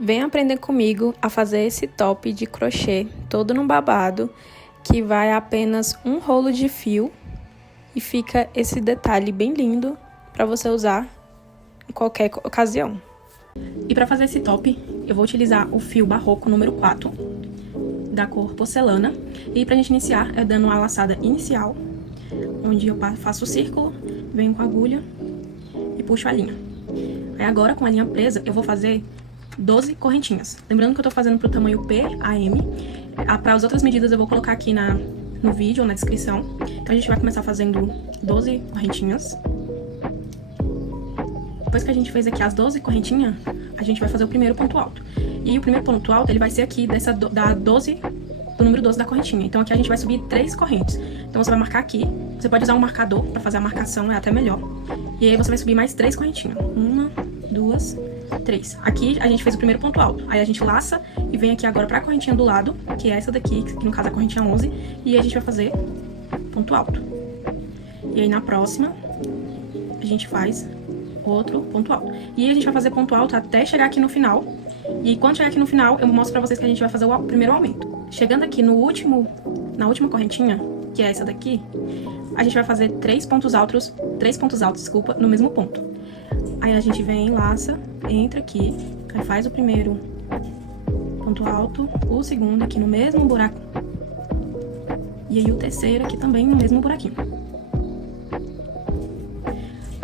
Vem aprender comigo a fazer esse top de crochê todo no babado, que vai apenas um rolo de fio e fica esse detalhe bem lindo para você usar em qualquer ocasião. E para fazer esse top, eu vou utilizar o fio barroco número 4, da cor porcelana. E pra gente iniciar, é dando uma laçada inicial, onde eu faço o círculo, venho com a agulha e puxo a linha. Aí agora, com a linha presa, eu vou fazer 12 correntinhas. Lembrando que eu tô fazendo pro tamanho P a M. Para as outras medidas eu vou colocar aqui no vídeo ou na descrição. Então a gente vai começar fazendo 12 correntinhas. Depois que a gente fez aqui as 12 correntinhas, a gente vai fazer o primeiro ponto alto. E o primeiro ponto alto, ele vai ser aqui da 12, do número 12 da correntinha. Então aqui a gente vai subir 3 correntes. Então você vai marcar aqui. Você pode usar um marcador para fazer a marcação, é até melhor. E aí você vai subir mais 3 correntinhas. 1, 2, 3. Aqui a gente fez o primeiro ponto alto. Aí a gente laça e vem aqui agora pra correntinha do lado, que é essa daqui, que no caso é a correntinha 11. E aí a gente vai fazer ponto alto. E aí na próxima, a gente faz outro ponto alto. E aí a gente vai fazer ponto alto até chegar aqui no final. E quando chegar aqui no final, eu mostro pra vocês que a gente vai fazer o primeiro aumento. Chegando aqui na última correntinha, que é essa daqui, a gente vai fazer 3 pontos altos, desculpa, no mesmo ponto. Aí a gente vem, laça, entra aqui, aí faz o primeiro ponto alto, o segundo aqui no mesmo buraco, e aí o terceiro aqui também no mesmo buraquinho.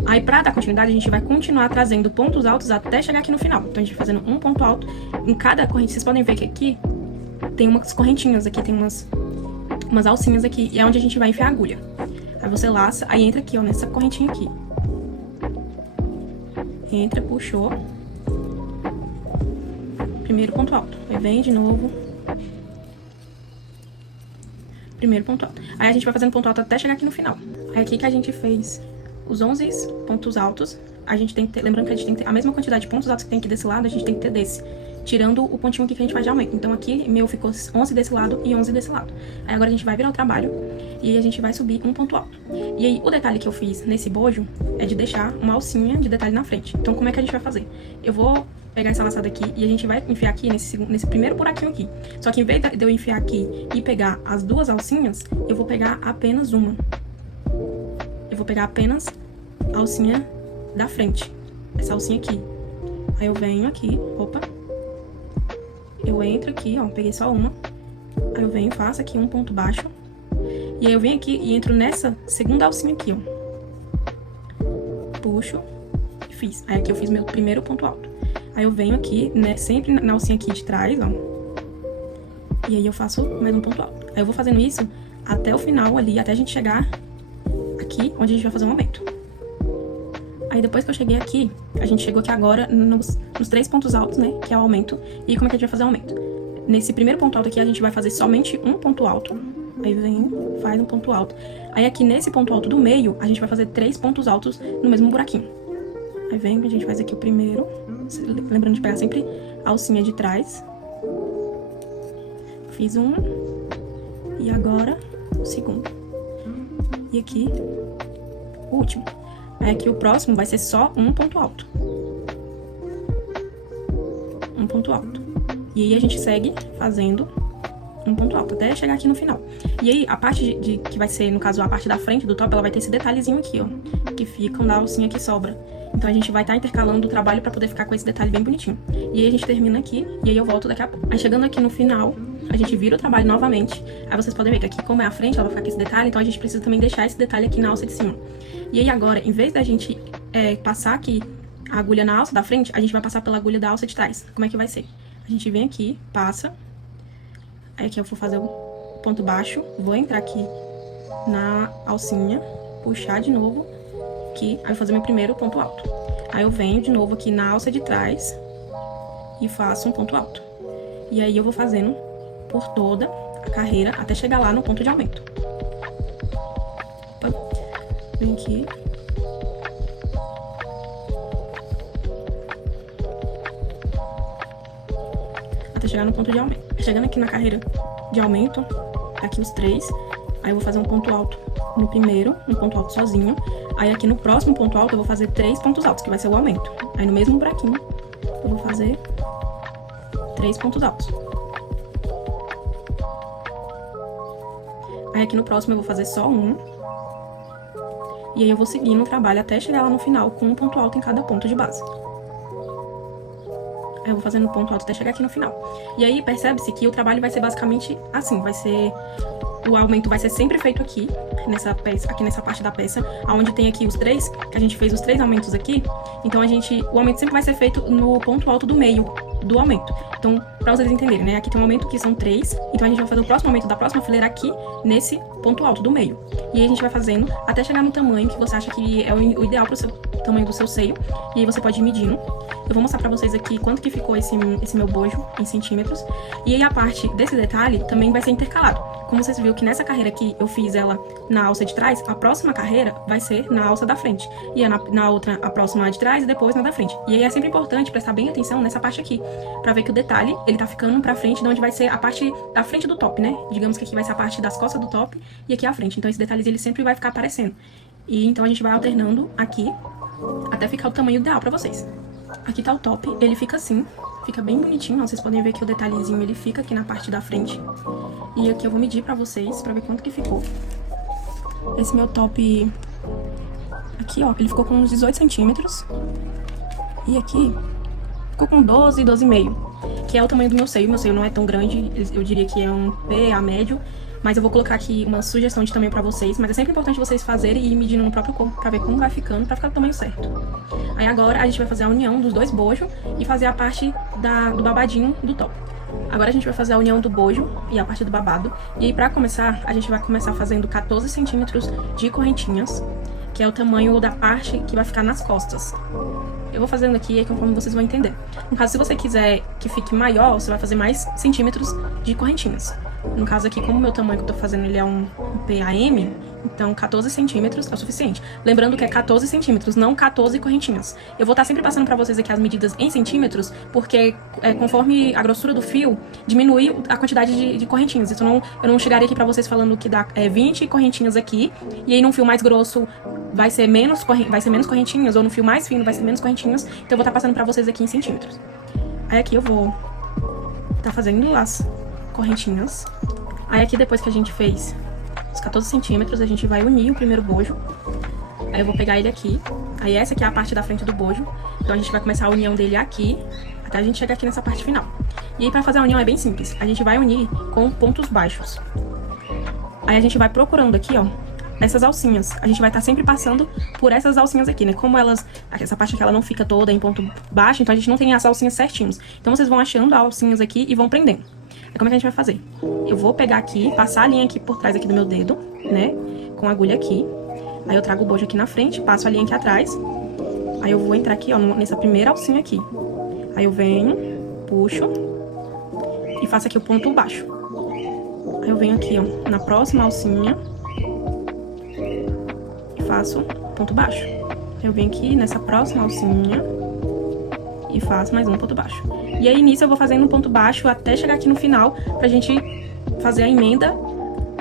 Aí pra dar continuidade, a gente vai continuar trazendo pontos altos até chegar aqui no final. Então a gente vai fazendo um ponto alto em cada corrente. Vocês podem ver que aqui tem umas correntinhas, aqui tem umas alcinhas aqui, e é onde a gente vai enfiar a agulha. Aí você laça, aí entra aqui, ó, nessa correntinha aqui. Entra, puxou. Primeiro ponto alto. Aí vem de novo. Primeiro ponto alto. Aí a gente vai fazendo ponto alto até chegar aqui no final. Aí aqui que a gente fez os 11 pontos altos, a gente tem que ter, lembrando que a gente tem que ter a mesma quantidade de pontos altos que tem aqui desse lado, a gente tem que ter desse. Tirando o pontinho aqui que a gente faz de aumento. Então aqui, meu, ficou 11 desse lado e 11 desse lado. Aí agora a gente vai virar o trabalho e aí a gente vai subir um ponto alto. E aí o detalhe que eu fiz nesse bojo é de deixar uma alcinha de detalhe na frente. Então como é que a gente vai fazer? Eu vou pegar essa laçada aqui e a gente vai enfiar aqui nesse primeiro buraquinho aqui. Só que em vez de eu enfiar aqui e pegar as duas alcinhas, eu vou pegar apenas uma. Eu vou pegar apenas a alcinha da frente. Essa alcinha aqui. Aí eu venho aqui, opa. Eu entro aqui, ó, peguei só uma. Aí eu venho, faço aqui um ponto baixo. E aí eu venho aqui e entro nessa segunda alcinha aqui, ó. Puxo e fiz. Aí aqui eu fiz meu primeiro ponto alto. Aí eu venho aqui, né, sempre na alcinha aqui de trás, ó. E aí eu faço mais um ponto alto. Aí eu vou fazendo isso até o final ali, até a gente chegar aqui, onde a gente vai fazer um aumento. Aí depois que eu cheguei aqui, a gente chegou aqui agora nos 3 pontos altos, né, que é o aumento. E como é que a gente vai fazer o aumento? Nesse primeiro ponto alto aqui, a gente vai fazer somente um ponto alto. Aí vem, faz um ponto alto. Aí aqui nesse ponto alto do meio, a gente vai fazer 3 pontos altos no mesmo buraquinho. Aí vem, a gente faz aqui o primeiro. Lembrando de pegar sempre a alcinha de trás. Fiz um. E agora, o segundo. E aqui, o último. Aí aqui o próximo vai ser só um ponto alto. Um ponto alto. E aí a gente segue fazendo um ponto alto até chegar aqui no final. E aí a parte que vai ser, no caso, a parte da frente do top, ela vai ter esse detalhezinho aqui, ó, que fica da alcinha que sobra. Então a gente vai estar intercalando o trabalho pra poder ficar com esse detalhe bem bonitinho. E aí a gente termina aqui, e aí eu volto daqui a pouco. Aí chegando aqui no final, a gente vira o trabalho novamente. Aí vocês podem ver que aqui, como é a frente, ela vai ficar com esse detalhe, então a gente precisa também deixar esse detalhe aqui na alça de cima. E aí agora, em vez da gente passar aqui a agulha na alça da frente, a gente vai passar pela agulha da alça de trás. Como é que vai ser? A gente vem aqui, passa. Aí aqui eu vou fazer o ponto baixo, vou entrar aqui na alcinha, puxar de novo aqui, aí eu vou fazer meu primeiro ponto alto. Aí eu venho de novo aqui na alça de trás e faço um ponto alto. E aí eu vou fazendo por toda a carreira até chegar lá no ponto de aumento. Opa. Vem aqui. Até chegar no ponto de aumento. Chegando aqui na carreira de aumento, aqui os 3. Aí eu vou fazer um ponto alto no primeiro, um ponto alto sozinho. Aí aqui no próximo ponto alto eu vou fazer 3 pontos altos, que vai ser o aumento. Aí no mesmo buraquinho eu vou fazer 3 pontos altos. Aí aqui no próximo eu vou fazer só um. E aí eu vou seguir no trabalho até chegar lá no final com um ponto alto em cada ponto de base. Aí eu vou fazendo ponto alto até chegar aqui no final. E aí percebe-se que o trabalho vai ser basicamente assim, o aumento vai ser sempre feito aqui nessa parte da peça, onde tem aqui os 3, que a gente fez os 3 aumentos aqui. Então o aumento sempre vai ser feito no ponto alto do meio do aumento. Então, para vocês entenderem, né? Aqui tem um aumento que são 3, então a gente vai fazer o próximo aumento da próxima fileira aqui, nesse ponto alto do meio. E aí a gente vai fazendo até chegar no tamanho que você acha que é o ideal para o tamanho do seu seio. E aí você pode ir medindo. Eu vou mostrar pra vocês aqui quanto que ficou esse meu bojo em centímetros. E aí a parte desse detalhe também vai ser intercalado. Como vocês viram que nessa carreira aqui eu fiz ela na alça de trás, a próxima carreira vai ser na alça da frente. E na outra, a próxima de trás e depois na da frente. E aí é sempre importante prestar bem atenção nessa parte aqui, pra ver que o detalhe, ele tá ficando pra frente, de onde vai ser a parte da frente do top, né? Digamos que aqui vai ser a parte das costas do top e aqui a frente. Então esse detalhe, ele sempre vai ficar aparecendo. E então a gente vai alternando aqui, até ficar o tamanho ideal pra vocês. Aqui tá o top, ele fica assim, fica bem bonitinho, ó, vocês podem ver que o detalhezinho ele fica aqui na parte da frente. E aqui eu vou medir pra vocês, pra ver quanto que ficou. Esse meu top, aqui ó, ele ficou com uns 18 centímetros. E aqui, ficou com 12, 12,5, que é o tamanho do meu seio. Meu seio não é tão grande, eu diria que é um PA médio. Mas eu vou colocar aqui uma sugestão de tamanho pra vocês. Mas é sempre importante vocês fazerem e ir medindo no próprio corpo pra ver como vai ficando, pra ficar do tamanho certo. Aí agora a gente vai fazer a união dos 2 bojos e fazer a parte do babadinho do top. Agora a gente vai fazer a união do bojo e a parte do babado. E aí pra começar, a gente vai começar fazendo 14 centímetros de correntinhas, que é o tamanho da parte que vai ficar nas costas. Eu vou fazendo aqui, aí conforme vocês vão entender. No caso, se você quiser que fique maior, você vai fazer mais centímetros de correntinhas. No caso aqui, como o meu tamanho que eu tô fazendo, ele é um PAM, então 14 centímetros é o suficiente. Lembrando que é 14 centímetros, não 14 correntinhas. Eu vou estar sempre passando pra vocês aqui as medidas em centímetros, porque conforme a grossura do fio, diminui a quantidade de correntinhas. Então eu não chegaria aqui pra vocês falando que dá 20 correntinhas aqui, e aí num fio mais grosso vai ser menos correntinhas, ou no fio mais fino vai ser menos correntinhas. Então eu vou estar passando pra vocês aqui em centímetros. Aí aqui eu vou estar fazendo as correntinhas. Aí aqui depois que a gente fez os 14 centímetros, a gente vai unir o primeiro bojo. Aí eu vou pegar ele aqui. Aí essa aqui é a parte da frente do bojo. Então a gente vai começar a união dele aqui, até a gente chegar aqui nessa parte final. E aí pra fazer a união é bem simples. A gente vai unir com pontos baixos. Aí a gente vai procurando aqui, ó, essas alcinhas. A gente vai estar sempre passando por essas alcinhas aqui, né? Como essa parte aqui ela não fica toda em ponto baixo, então a gente não tem as alcinhas certinhos. Então vocês vão achando as alcinhas aqui e vão prendendo. Aí como é que a gente vai fazer? Eu vou pegar aqui, passar a linha aqui por trás aqui do meu dedo, né? Com a agulha aqui. Aí eu trago o bojo aqui na frente, passo a linha aqui atrás. Aí eu vou entrar aqui, ó, nessa primeira alcinha aqui. Aí eu venho, puxo e faço aqui o ponto baixo. Aí eu venho aqui, ó, na próxima alcinha e faço ponto baixo. Eu venho aqui nessa próxima alcinha e faço mais um ponto baixo. E aí nisso eu vou fazendo um ponto baixo até chegar aqui no final, pra gente fazer a emenda.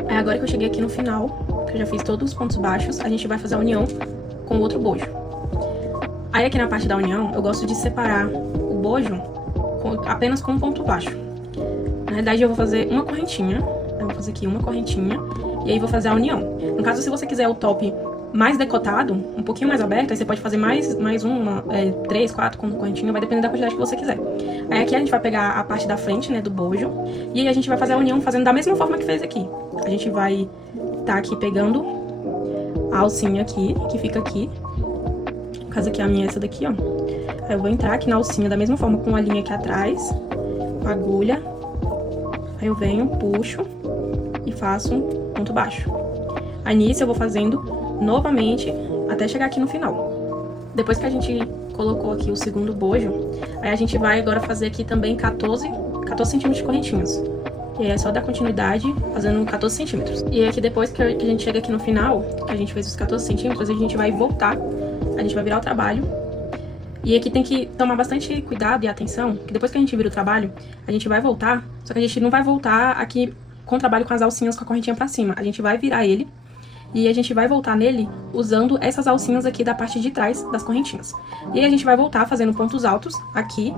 Aí agora que eu cheguei aqui no final, que eu já fiz todos os pontos baixos, a gente vai fazer a união com o outro bojo. Aí aqui na parte da união, eu gosto de separar o bojo apenas com um ponto baixo. Na realidade eu vou fazer uma correntinha, eu vou fazer aqui uma correntinha, e aí vou fazer a união. No caso, se você quiser o top mais decotado, um pouquinho mais aberto, aí você pode fazer mais uma, 3, 4 com correntinha, vai depender da quantidade que você quiser. Aí aqui a gente vai pegar a parte da frente, né, do bojo, e aí a gente vai fazer a união fazendo da mesma forma que fez aqui. A gente vai tá aqui pegando a alcinha aqui, que fica aqui. No caso aqui a minha é essa daqui, ó. Aí eu vou entrar aqui na alcinha da mesma forma, com a linha aqui atrás, com a agulha. Aí eu venho, puxo e faço um ponto baixo. Aí nisso eu vou fazendo novamente até chegar aqui no final. Depois que a gente colocou aqui o segundo bojo, aí a gente vai agora fazer aqui também 14 centímetros de correntinhas. E aí é só dar continuidade fazendo 14 centímetros. E aqui depois que a gente chega aqui no final, que a gente fez os 14 centímetros, a gente vai voltar, a gente vai virar o trabalho. E aqui tem que tomar bastante cuidado e atenção, que depois que a gente vira o trabalho, a gente vai voltar, só que a gente não vai voltar aqui com o trabalho com as alcinhas com a correntinha pra cima. A gente vai virar ele e a gente vai voltar nele usando essas alcinhas aqui da parte de trás das correntinhas. E aí a gente vai voltar fazendo pontos altos aqui,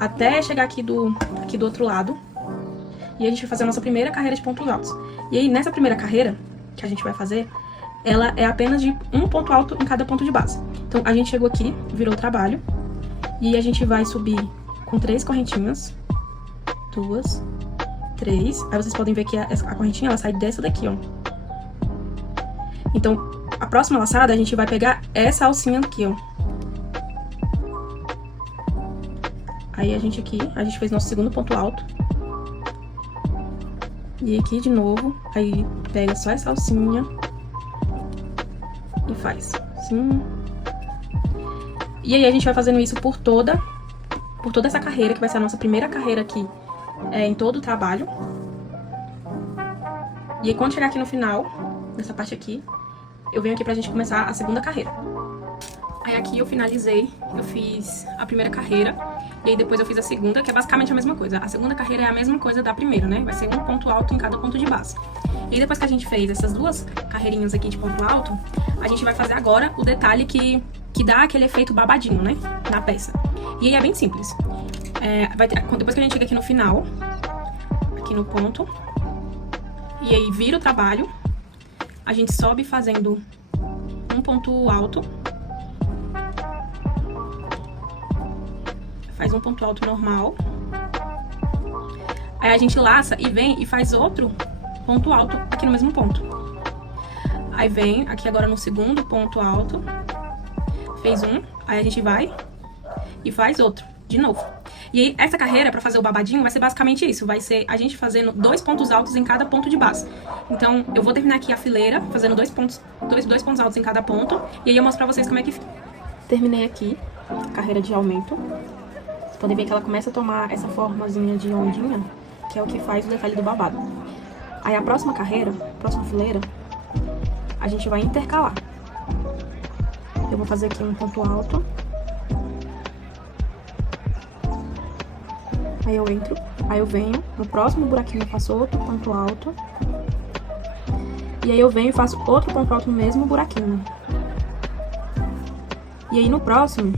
até chegar aqui do outro lado. E a gente vai fazer a nossa primeira carreira de pontos altos. E aí, nessa primeira carreira que a gente vai fazer, ela é apenas de um ponto alto em cada ponto de base. Então, a gente chegou aqui, virou o trabalho. E a gente vai subir com 3 correntinhas. 2, 3. Aí vocês podem ver que a correntinha, ela sai dessa daqui, ó. Então, a próxima laçada, a gente vai pegar essa alcinha aqui, ó. Aí a gente fez nosso segundo ponto alto. E aqui de novo, aí pega só essa alcinha e faz assim. E aí a gente vai fazendo isso por toda essa carreira, que vai ser a nossa primeira carreira aqui em todo o trabalho. E aí quando chegar aqui no final, nessa parte aqui, eu venho aqui pra gente começar a segunda carreira. Aí aqui eu finalizei, eu fiz a primeira carreira, e aí depois eu fiz a segunda, que é basicamente a mesma coisa. A segunda carreira é a mesma coisa da primeira, né? Vai ser um ponto alto em cada ponto de base. E aí depois que a gente fez essas duas carreirinhas aqui de ponto alto, a gente vai fazer agora o detalhe que dá aquele efeito babadinho, né? Na peça. E aí é bem simples. Depois que a gente chega aqui no final, aqui no ponto, e aí vira o trabalho, a gente sobe fazendo um ponto alto. Faz um ponto alto normal. Aí a gente laça e vem e faz outro ponto alto aqui no mesmo ponto. Aí vem aqui agora no segundo ponto alto. Fez um, aí a gente vai e faz outro, de novo. E aí essa carreira, pra fazer o babadinho, vai ser basicamente isso. Vai ser a gente fazendo 2 pontos altos em cada ponto de base. Então, eu vou terminar aqui a fileira, fazendo 2 pontos altos em cada ponto. E aí eu mostro pra vocês como é que fica. Terminei aqui a carreira de aumento. Vocês podem ver que ela começa a tomar essa formazinha de ondinha, que é o que faz o detalhe do babado. Aí a próxima carreira, próxima fileira, a gente vai intercalar. Eu vou fazer aqui um ponto alto. Aí eu entro, aí eu venho, no próximo buraquinho eu faço outro ponto alto. E aí eu venho e faço outro ponto alto no mesmo buraquinho. E aí no próximo,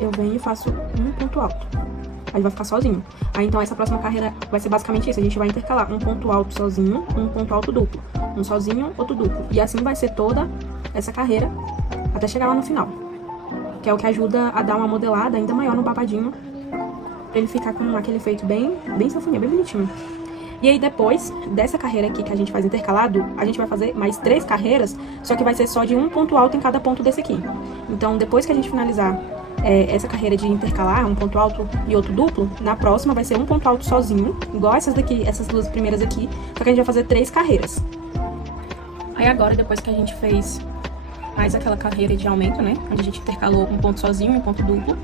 eu venho e faço um ponto alto. Aí vai ficar sozinho. Aí então essa próxima carreira vai ser basicamente isso. A gente vai intercalar um ponto alto sozinho, um ponto alto duplo. Um sozinho, outro duplo. E assim vai ser toda essa carreira até chegar lá no final. Que é o que ajuda a dar uma modelada ainda maior no babadinho. Pra ele ficar com aquele efeito bem sanfoninha, bem bonitinho. E aí depois dessa carreira aqui que a gente faz intercalado, a gente vai fazer mais 3 carreiras, só que vai ser só de um ponto alto em cada ponto desse aqui. Então depois que a gente finalizar essa carreira de intercalar, um ponto alto e outro duplo, na próxima vai ser um ponto alto sozinho, igual essas daqui, essas duas primeiras aqui, só que a gente vai fazer 3 carreiras. Aí agora, depois que a gente fez mais aquela carreira de aumento, né, onde a gente intercalou um ponto sozinho e um ponto duplo,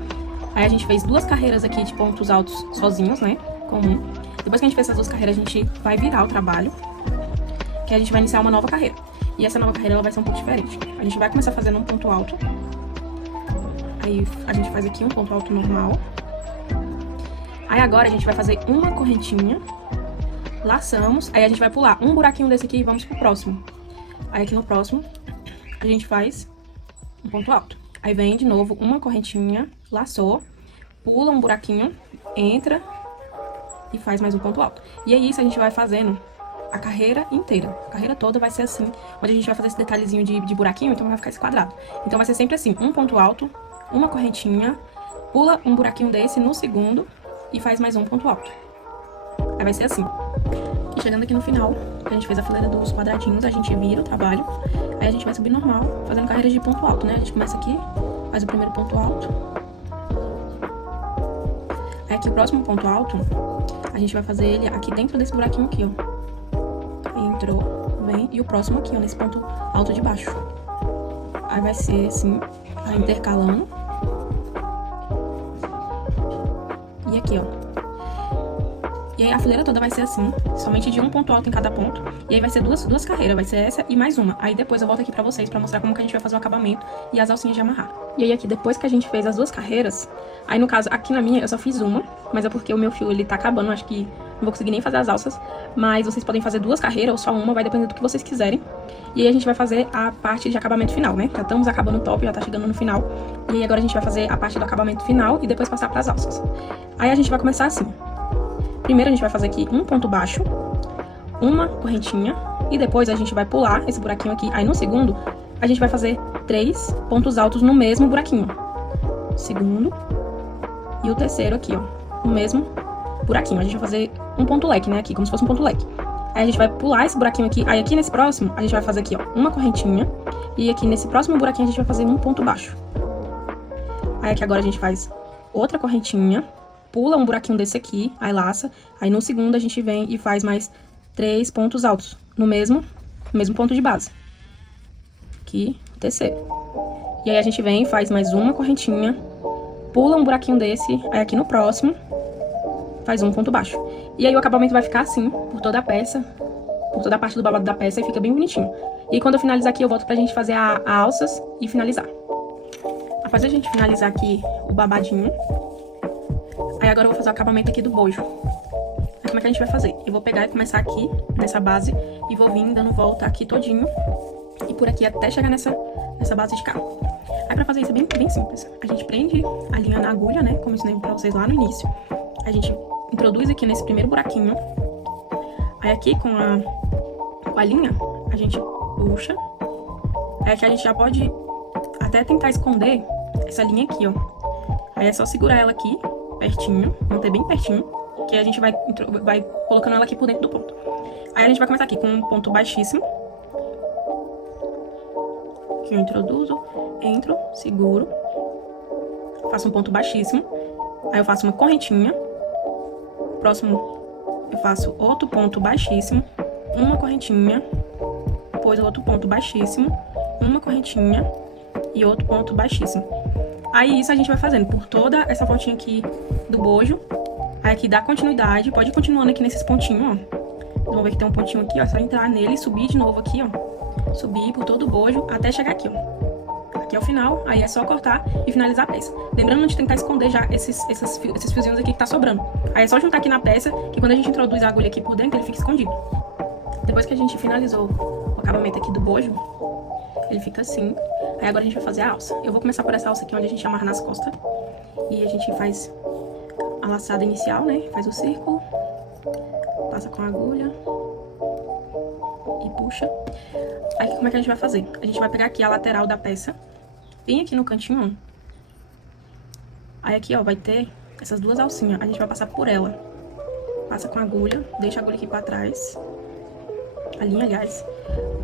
aí a gente fez 2 carreiras aqui de pontos altos sozinhos, né, comum. Depois que a gente fez essas 2 carreiras, a gente vai virar o trabalho, que a gente vai iniciar uma nova carreira. E essa nova carreira, ela vai ser um pouco diferente. A gente vai começar fazendo um ponto alto. Aí a gente faz aqui um ponto alto normal. Aí agora a gente vai fazer uma correntinha, laçamos, aí a gente vai pular um buraquinho desse aqui e vamos pro próximo. Aí aqui no próximo, a gente faz um ponto alto. Aí vem de novo uma correntinha, laçou, pula um buraquinho, entra e faz mais um ponto alto. E é isso, a gente vai fazendo a carreira inteira. A carreira toda vai ser assim, onde a gente vai fazer esse detalhezinho de buraquinho, então vai ficar esse quadrado. Então vai ser sempre assim, um ponto alto, uma correntinha, pula um buraquinho desse no segundo e faz mais um ponto alto. Aí vai ser assim. E chegando aqui no final, a gente fez a fileira dos quadradinhos, a gente vira o trabalho, aí a gente vai subir normal, fazendo carreiras de ponto alto, né? A gente começa aqui, faz o primeiro ponto alto. Aí aqui o próximo ponto alto, a gente vai fazer ele aqui dentro desse buraquinho aqui, ó. Aí entrou, vem, e o próximo aqui, ó, nesse ponto alto de baixo. Aí vai ser assim, aí intercalando. E aqui, ó. E aí a fileira toda vai ser assim, somente de um ponto alto em cada ponto. E aí vai ser duas carreiras, vai ser essa e mais uma. Aí depois eu volto aqui pra vocês pra mostrar como que a gente vai fazer o acabamento e as alcinhas de amarrar. E aí aqui, depois que a gente fez as 2 carreiras, aí no caso, aqui na minha eu só fiz uma, mas é porque o meu fio ele tá acabando, acho que não vou conseguir nem fazer as alças, mas vocês podem fazer 2 carreiras ou só uma, vai depender do que vocês quiserem. E aí a gente vai fazer a parte de acabamento final, né? Já estamos acabando o top, já tá chegando no final. E aí agora a gente vai fazer a parte do acabamento final e depois passar pras alças. Aí a gente vai começar assim. Primeiro a gente vai fazer aqui um ponto baixo, uma correntinha, e depois a gente vai pular esse buraquinho aqui. Aí no segundo, a gente vai fazer 3 pontos altos no mesmo buraquinho. Segundo e o terceiro aqui, ó, no mesmo buraquinho. A gente vai fazer um ponto leque, né, aqui, como se fosse um ponto leque. Aí a gente vai pular esse buraquinho aqui. Aí aqui nesse próximo, a gente vai fazer aqui, ó, uma correntinha. E aqui nesse próximo buraquinho a gente vai fazer um ponto baixo. Aí aqui agora a gente faz outra correntinha, pula um buraquinho desse aqui, aí laça. Aí no segundo a gente vem e faz mais 3 pontos altos no mesmo ponto de base. Aqui, o terceiro. E aí a gente vem e faz mais uma correntinha, pula um buraquinho desse, aí aqui no próximo faz um ponto baixo. E aí o acabamento vai ficar assim, por toda a peça, por toda a parte do babado da peça, e fica bem bonitinho. E quando eu finalizar aqui, eu volto pra gente fazer a alças e finalizar. Após a gente finalizar aqui o babadinho, aí agora eu vou fazer o acabamento aqui do bojo. Aí como é que a gente vai fazer? Eu vou pegar e começar aqui, nessa base, e vou vir dando volta aqui todinho, e por aqui até chegar nessa base de cá. Aí pra fazer isso é bem simples. A gente prende a linha na agulha, né, como eu ensinei pra vocês lá no início. A gente introduz aqui nesse primeiro buraquinho. Aí aqui com a linha, a gente puxa. Aí aqui a gente já pode até tentar esconder essa linha aqui, ó. Aí é só segurar ela aqui, pertinho, manter bem pertinho, que a gente vai colocando ela aqui por dentro do ponto. Aí a gente vai começar aqui com um ponto baixíssimo. Que eu introduzo, entro, seguro, faço um ponto baixíssimo. Aí eu faço uma correntinha. Próximo eu faço outro ponto baixíssimo, uma correntinha, depois outro ponto baixíssimo, uma correntinha e outro ponto baixíssimo. Aí isso a gente vai fazendo por toda essa voltinha aqui do bojo. Aí aqui dá continuidade, pode ir continuando aqui nesses pontinhos, ó. Vamos ver que tem um pontinho aqui, ó, é só entrar nele e subir de novo aqui, ó. Subir por todo o bojo até chegar aqui, ó. Aqui é o final, aí é só cortar e finalizar a peça. Lembrando de tentar esconder já esses fiozinhos aqui que tá sobrando. Aí é só juntar aqui na peça, que quando a gente introduz a agulha aqui por dentro, ele fica escondido. Depois que a gente finalizou o acabamento aqui do bojo, ele fica assim. Aí agora a gente vai fazer a alça. Eu vou começar por essa alça aqui, onde a gente amarra nas costas. E a gente faz a laçada inicial, né? Faz o círculo, passa com a agulha e puxa. Aí como é que a gente vai fazer? A gente vai pegar aqui a lateral da peça, bem aqui no cantinho, ó. Aí aqui, ó, vai ter essas duas alcinhas. A gente vai passar por ela. Passa com a agulha, deixa a agulha aqui pra trás. A linha, aliás.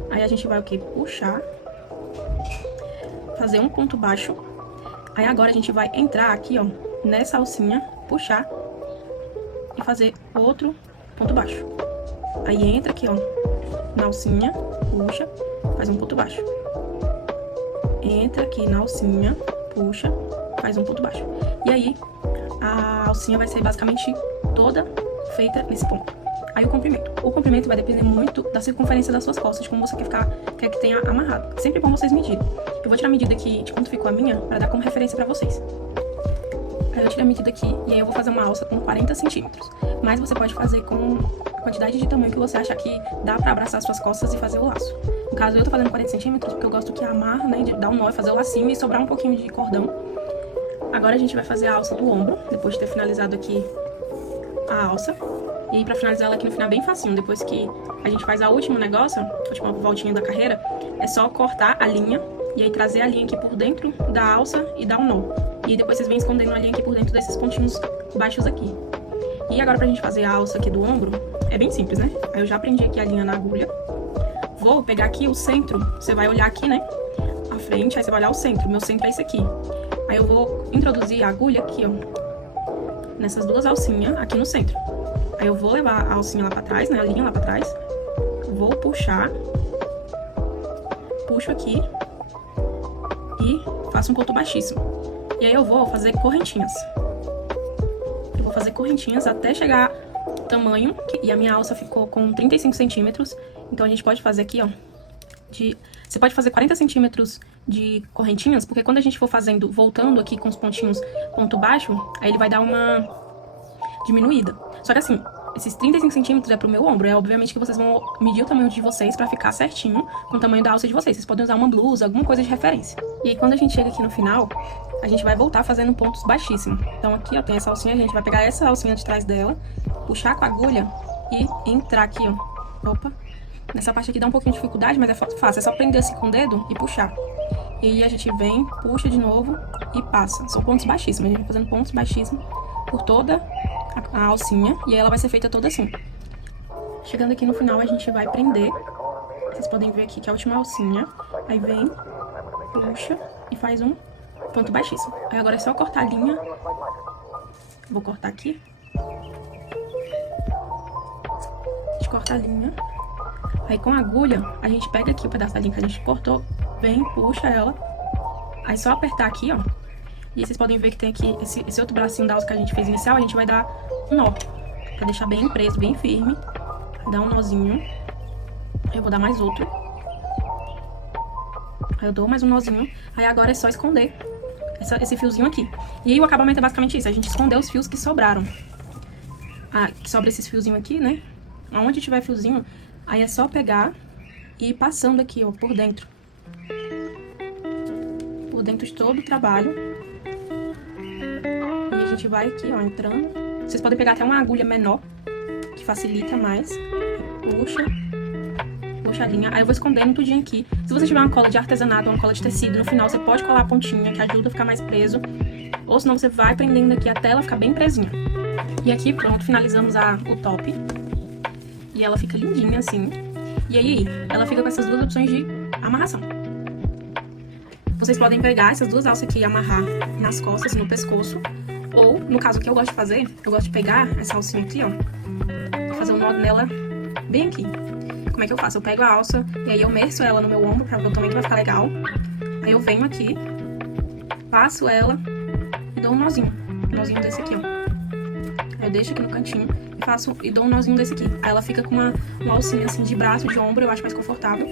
Aí a gente vai o quê? Puxar. Fazer um ponto baixo. Aí agora a gente vai entrar aqui, ó, nessa alcinha, puxar e fazer outro ponto baixo. Aí entra aqui, ó, na alcinha, puxa, faz um ponto baixo. Entra aqui na alcinha, puxa, faz um ponto baixo. E aí, a alcinha vai ser basicamente toda feita nesse ponto. Aí o comprimento vai depender muito da circunferência das suas costas, de como você quer que tenha amarrado. Sempre bom vocês medirem. Eu vou tirar a medida aqui de quanto ficou a minha, pra dar como referência pra vocês. Aí eu tiro a medida aqui, e aí eu vou fazer uma alça com 40 centímetros. Mas você pode fazer com a quantidade de tamanho que você acha que dá pra abraçar suas costas e fazer o laço. No caso, eu tô fazendo 40 centímetros, porque eu gosto que amarra, né, de dar um nó e fazer o lacinho e sobrar um pouquinho de cordão. Agora a gente vai fazer a alça do ombro, depois de ter finalizado aqui a alça. E aí, pra finalizar ela aqui no final, bem facinho. Depois que a gente faz a última negócio, a última voltinha da carreira, é só cortar a linha e aí trazer a linha aqui por dentro da alça e dar um nó. E depois vocês vêm escondendo a linha aqui por dentro desses pontinhos baixos aqui. E agora pra gente fazer a alça aqui do ombro, é bem simples, né? Aí eu já prendi aqui a linha na agulha. Vou pegar aqui o centro, você vai olhar aqui, né? A frente, aí você vai olhar o centro. Meu centro é esse aqui. Aí eu vou introduzir a agulha aqui, ó, nessas duas alcinhas aqui no centro. Aí eu vou levar a alcinha lá pra trás, né, a linha lá pra trás. Vou puxar. Puxo aqui. E faço um ponto baixíssimo. E aí eu vou fazer correntinhas. Eu vou fazer correntinhas até chegar o tamanho. E a minha alça ficou com 35 centímetros. Então a gente pode fazer aqui, ó. Você pode fazer 40 centímetros de correntinhas, porque quando a gente for fazendo, voltando aqui com os pontinhos ponto baixo, aí ele vai dar uma diminuída. Só que assim, esses 35 centímetros é pro meu ombro. É obviamente que vocês vão medir o tamanho de vocês pra ficar certinho com o tamanho da alça de vocês. Vocês podem usar uma blusa, alguma coisa de referência. E aí, quando a gente chega aqui no final, a gente vai voltar fazendo pontos baixíssimos. Então aqui, ó, tem essa alcinha, a gente vai pegar essa alcinha de trás dela, puxar com a agulha e entrar aqui, ó. Opa! Nessa parte aqui dá um pouquinho de dificuldade, mas é fácil. É só prender assim com o dedo e puxar. E aí a gente vem, puxa de novo e passa. São pontos baixíssimos. A gente vai fazendo pontos baixíssimos por toda a alcinha. E aí ela vai ser feita toda assim. Chegando aqui no final, a gente vai prender. Vocês podem ver aqui que é a última alcinha. Aí vem, puxa e faz um ponto baixíssimo. Aí agora é só cortar a linha. Vou cortar aqui. A gente corta a linha. Aí com a agulha, a gente pega aqui o pedaço da linha que a gente cortou, vem, puxa ela. Aí só apertar aqui, ó. E vocês podem ver que tem aqui esse outro bracinho da alça que a gente fez inicial, a gente vai dar um nó. Pra deixar bem preso, bem firme. Dá um nozinho. Eu vou dar mais outro. Aí eu dou mais um nozinho. Aí agora é só esconder esse fiozinho aqui. E aí o acabamento é basicamente isso. A gente escondeu os fios que sobraram. Ah, que sobra esses fiozinhos aqui, né? Onde tiver fiozinho... Aí é só pegar e ir passando aqui, ó, por dentro. Por dentro de todo o trabalho. E a gente vai aqui, ó, entrando. Vocês podem pegar até uma agulha menor, que facilita mais. Puxa. Puxa a linha. Aí eu vou escondendo tudinho aqui. Se você tiver uma cola de artesanato ou uma cola de tecido, no final você pode colar a pontinha, que ajuda a ficar mais preso. Ou senão você vai prendendo aqui até ela ficar bem presinha. E aqui, pronto, finalizamos o top. E ela fica lindinha assim. E aí, ela fica com essas duas opções de amarração. Vocês podem pegar essas duas alças aqui e amarrar nas costas, no pescoço. Ou, no caso que eu gosto de fazer, eu gosto de pegar essa alcinha aqui, ó. Fazer um nó nela bem aqui. Como é que eu faço? Eu pego a alça e aí eu meço ela no meu ombro, pra ver o tamanho que vai ficar legal. Aí eu venho aqui, passo ela e dou um nozinho. Um nozinho desse aqui, ó. Aí eu deixo aqui no cantinho. E dou um nozinho desse aqui. Aí ela fica com uma alcinha assim de braço, de ombro, eu acho mais confortável.